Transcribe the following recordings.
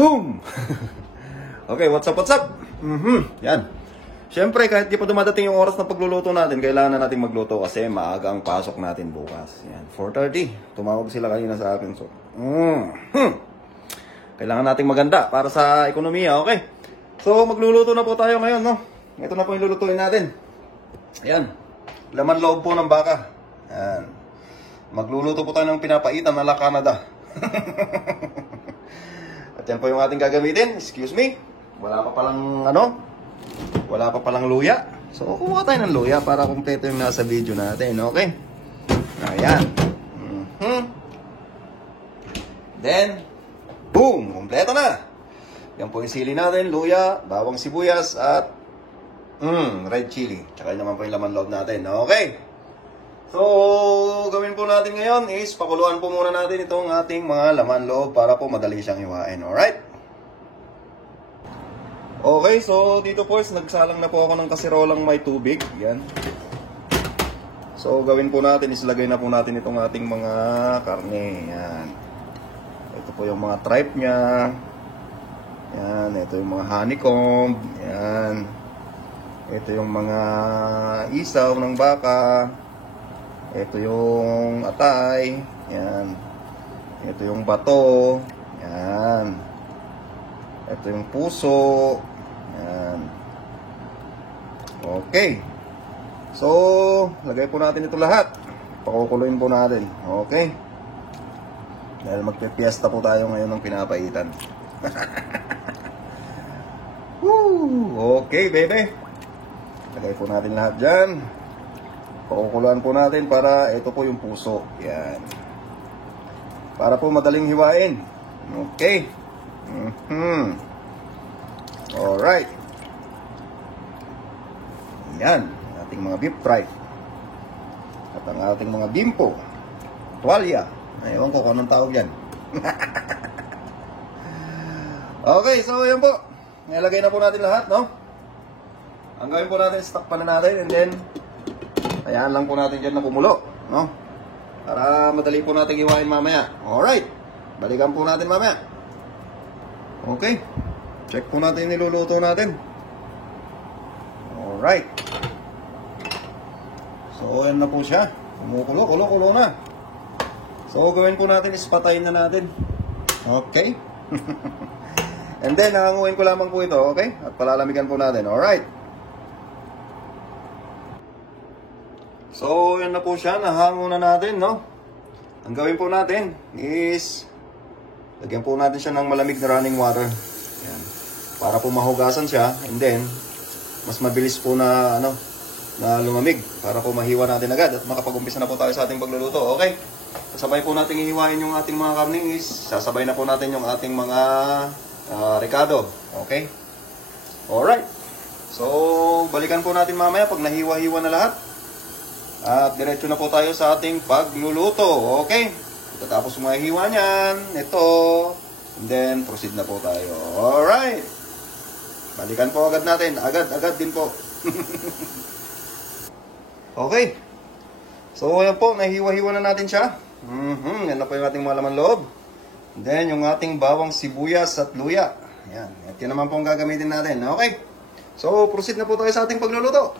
Boom! Okay, what's up, what's up? Yan. Siyempre, kahit di pa dumadating yung oras ng pagluluto natin, kailangan na natin magluto kasi maaga ang pasok natin bukas. Yan, 4:30. Tumawag sila kanina sa akin. So, kailangan nating maganda para sa ekonomiya, okay? So, magluluto na po tayo ngayon, no? Ito na po yung lulutuin natin. Ayan, laman loob po ng baka. Ayan. Magluluto po tayo ng pinapaitan na La Canada. At yan po yung ating gagamitin. Excuse me. Wala pa palang luya. So, kuha tayo ng luya para kumpleto yung nasa video natin, okay? Ayan. Then, boom! Kumpleto na. Yan po yung sili natin, luya, bawang sibuyas, at red chili. Tsaka yun naman po yung laman loob natin, okay? So, gawin po natin ngayon is pakuluan po muna natin itong ating mga laman loob para po madali siyang hiwain, alright? Okay, so dito po is nagsalang na po ako ng kasirolang may tubig, yan. So, gawin po natin is lagay na po natin itong ating mga karne, yan. Ito po yung mga tripe niya. Yan, ito yung mga honeycomb, yan. Ito yung mga isaw ng baka. Ito yung atay, yan. Ito yung bato, yan. Ito yung puso, yan. Okay. So, lagay po natin ito lahat. Pakukuluin po natin, okay? Dahil magpipiesta po tayo ngayon ng pinapaitan. Woo! Okay, baby. Lagay po natin lahat dyan. Pakukuluan po natin para ito po yung puso. Yan. Para po madaling hiwain. Okay. Alright. Yan. Ating mga beef fry. At ang ating mga bimpo. Tuwalya. Ewan ko kung anong tawag yan. Okay, so yan po. Nilagay na po natin lahat, no? Ang gawin po natin, stock pa na natin, and then ayan lang po natin dyan na kumulo, no? Para madali po natin iwain mamaya. Alright. Balikan po natin mamaya. Okay. Check po natin yung niluluto natin. Alright. So, ayan na po siya. Kumukulo, kulo na. So, gawin po natin is patayin na natin. Okay. And then, nanganguhin ko lamang po ito, okay? At palalamigan po natin. Alright. So, yan na po siya. Nahango na natin, no? Ang gawin po natin is lagyan po natin siya ng malamig na running water. Yan. Para po mahugasan siya. And then, mas mabilis po na, na lumamig. Para po mahiwa natin agad. At makapag-umpisa na po tayo sa ating pagluluto. Okay? Kasabay po natin ihiwain yung ating mga karning is sasabay na po natin yung ating mga ricado. Okay? Alright. So, balikan po natin mamaya pag nahiwa-hiwa na lahat. At diretso na po tayo sa ating pagluluto. Okay? Tapos mahihiwa niyan. Ito. And then, proceed na po tayo. Alright. Balikan po agad natin. Agad din po. Okay. So, ayan po. Nahiwa-hiwa na natin siya. Yan na po yung ating mga laman loob. And then, yung ating bawang sibuyas at luya. Yan. At yan naman po ang gagamitin natin. Okay. So, proceed na po tayo sa ating pagluluto.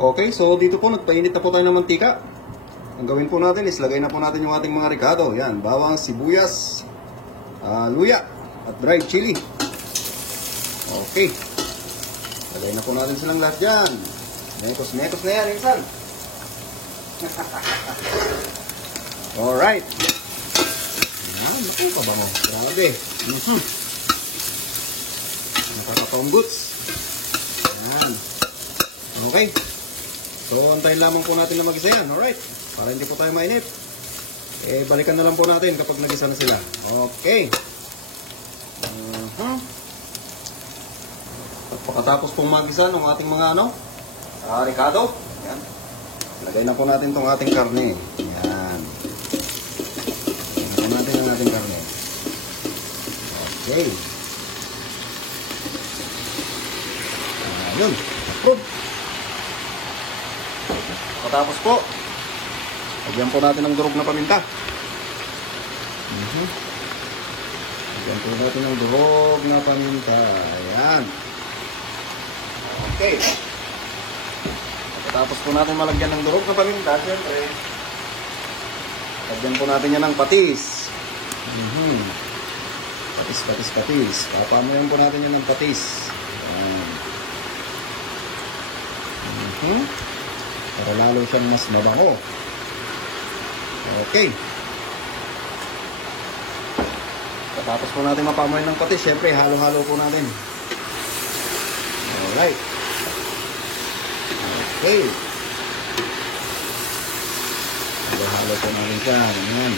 Okay, so dito po nagpainit na po tayo ng mantika. Ang gawin po natin is lagay na po natin yung ating mga ricado. Yan, bawang, sibuyas, luya, at dried chili. Okay. Lagay na po natin silang lahat dyan. Mekos na yan, insan. Alright. Yan, naku pa ba mo? Grabe. Nakakapaumboots. Yan. Okay. So, antayin lamang po natin na mag-isa yan. Alright. Para hindi po tayo mainip. Balikan na lang po natin kapag nag-isa na sila. Okay. At pagkatapos pong mag-isa ng ating mga ricado. Yan. Lagay na po natin tong ating karne. Yan. Lagay na natin ang ating karne. Okay. Ayun. Approve. Tapos po, lagyan po natin ng durog na paminta. Lagyan po natin ng durog na paminta. Ayan. Okay. Pagkatapos po natin malagyan ng durog na paminta, syempre, lagyan po natin yan ng patis. Patis. Papamuyan po natin yan ng patis. Ayan. Para lalo siyang mas mabango. Okay. Tapos po natin mapamuyan ng patis, syempre halo-halo po natin. Alright. Okay. Halo-halo po natin siya. Ayan.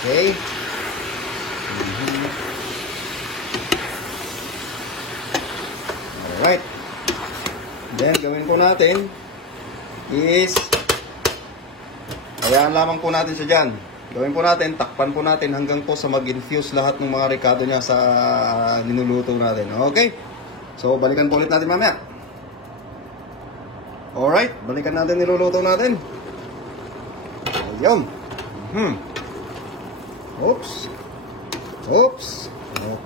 Okay. Alright. Then, gawin po natin is hayaan lamang po natin siya dyan. Gawin po natin, takpan po natin hanggang po sa mag-infuse lahat ng mga ricado niya sa linuluto natin. Okay? So, balikan po ulit natin mamaya. Alright, balikan natin niluluto natin. Ayun. Oops.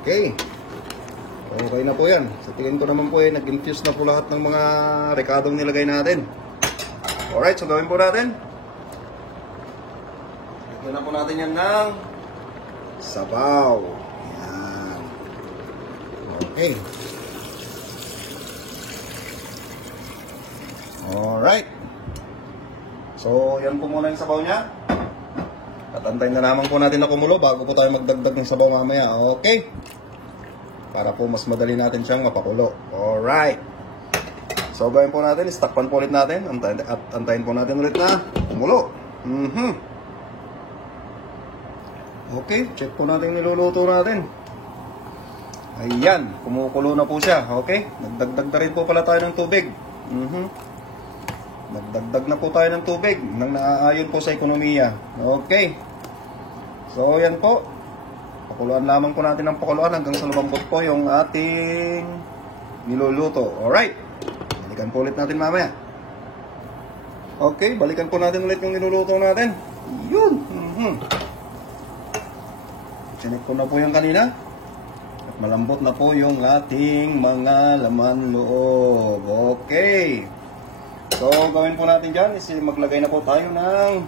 Okay. Okay na po yan. Sa tingin ko naman po nag-infuse na po lahat ng mga ricadong nilagay natin. Alright, so gawin po natin. Lagyan na po natin yan ng sabaw. Yan. Okay. Alright. So, yan po muna yung sabaw niya. Tatantayin na naman po natin na kumulo bago po tayo magdagdag ng sabaw mamaya. Okay. Para po mas madali natin siyang mapakulo. Alright. So, gawin po natin, istakpan po ulit natin. At antayin po natin ulit na kumulo. Okay, check po natin yung niluluto natin. Ayan, kumukulo na po siya. Okay, nagdagdag na rin po pala tayo ng tubig. Nagdagdag na po tayo ng tubig nang naaayon po sa ekonomiya. Okay. So, yan po. Pakuluan lamang po natin ng pakuluan hanggang sa lumambot po yung ating niluluto. Alright. Balikan po ulit natin mamaya. Okay, balikan po natin ulit yung niluluto natin. Yun. Sinik ko na po yung kanina. At malambot na po yung ating mga laman loob. Okay. So, gawin po natin dyan is maglagay na po tayo ng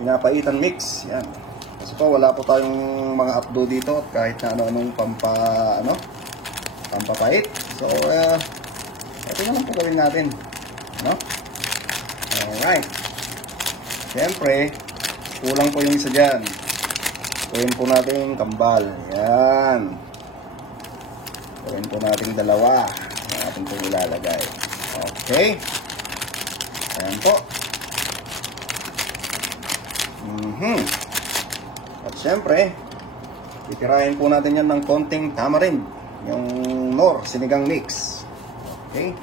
pinapaitan mix. Yan. Kasi po, wala po tayong mga updo dito kahit na ano-anong pampapait. So, ito na lang po gawin natin. No? Alright. Siyempre, kulang po yung isa dyan. Gawin po natin kambal. Yan. Gawin po natin dalawa. Yan ating po ilalagay. Okay. Ayan po. At syempre, titirahin po natin yan ng konting tamarind. Yung Nor, sinigang mix. Okay.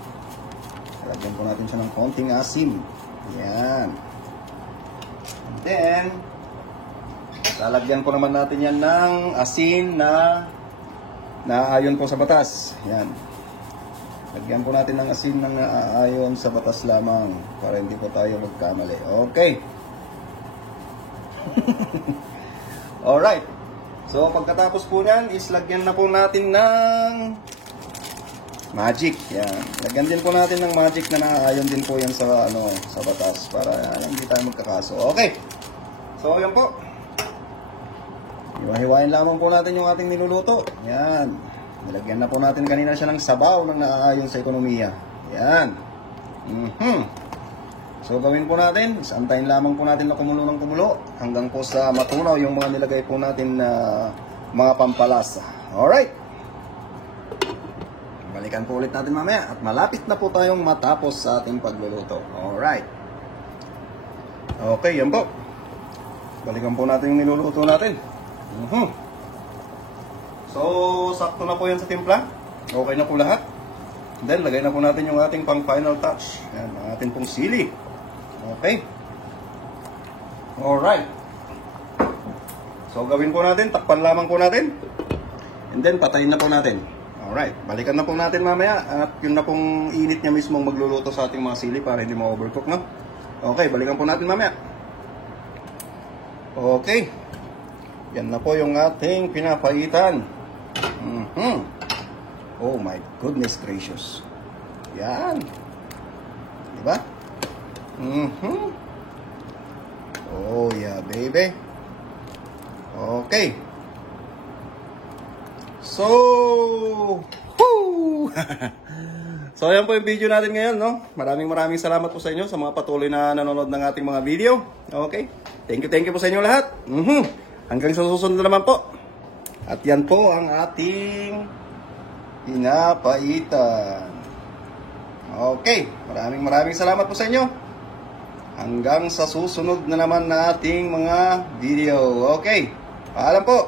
Lagyan po natin siya ng konting asim. Ayan. And then, lalagyan po naman natin yan ng asin na naayon po sa batas. Ayan. Lagyan po natin ng asin na naaayon sa batas lamang para hindi po tayo magkamali. Okay. Alright. So, pagkatapos po nyan, is lagyan na po natin ng magic. Yan. Lagyan din po natin ng magic na naaayon din po yan sa, sa batas para hindi tayo magkakaso. Okay. So, yan po. Hiwa-hiwain lamang po natin yung ating niluluto. Yan. Nilagyan na po natin kanina siya ng sabaw ng naaayon sa ekonomiya. Yan. So, gawin po natin. Antayin lamang po natin na kumulo ng kumulo hanggang po sa matunaw yung mga nilagay po natin na mga pampalasa. Alright. Balikan po ulit natin mamaya at malapit na po tayong matapos sa ating pagluluto. Alright. Okay, yan po. Balikan po natin yung niluluto natin. So, sakto na po yan sa timpla. Okay na po lahat. Then, lagay na po natin yung ating pang final touch. Yan, ang ating pong sili. Okay. Alright. So, gawin po natin. Takpan lamang po natin. And then, patayin na po natin. Alright. Balikan na po natin mamaya. At yun na pong init niya mismo magluluto sa ating mga sili para hindi ma-overcook, no? Okay, balikan po natin mamaya. Okay. Yan na po yung ating pinapaitan. Oh my goodness gracious. Yan. Diba? Oh yeah, baby. Okay. So, whoo! So, ayan po yung video natin ngayon, no? Maraming salamat po sa inyo sa mga patuloy na nanonood ng ating mga video. Okay? Thank you po sa inyo lahat. Hanggang sa susunod naman po. At yan po ang ating pinapaitan. Okay. Maraming salamat po sa inyo. Hanggang sa susunod na naman na ating mga video. Okay. Paalam po.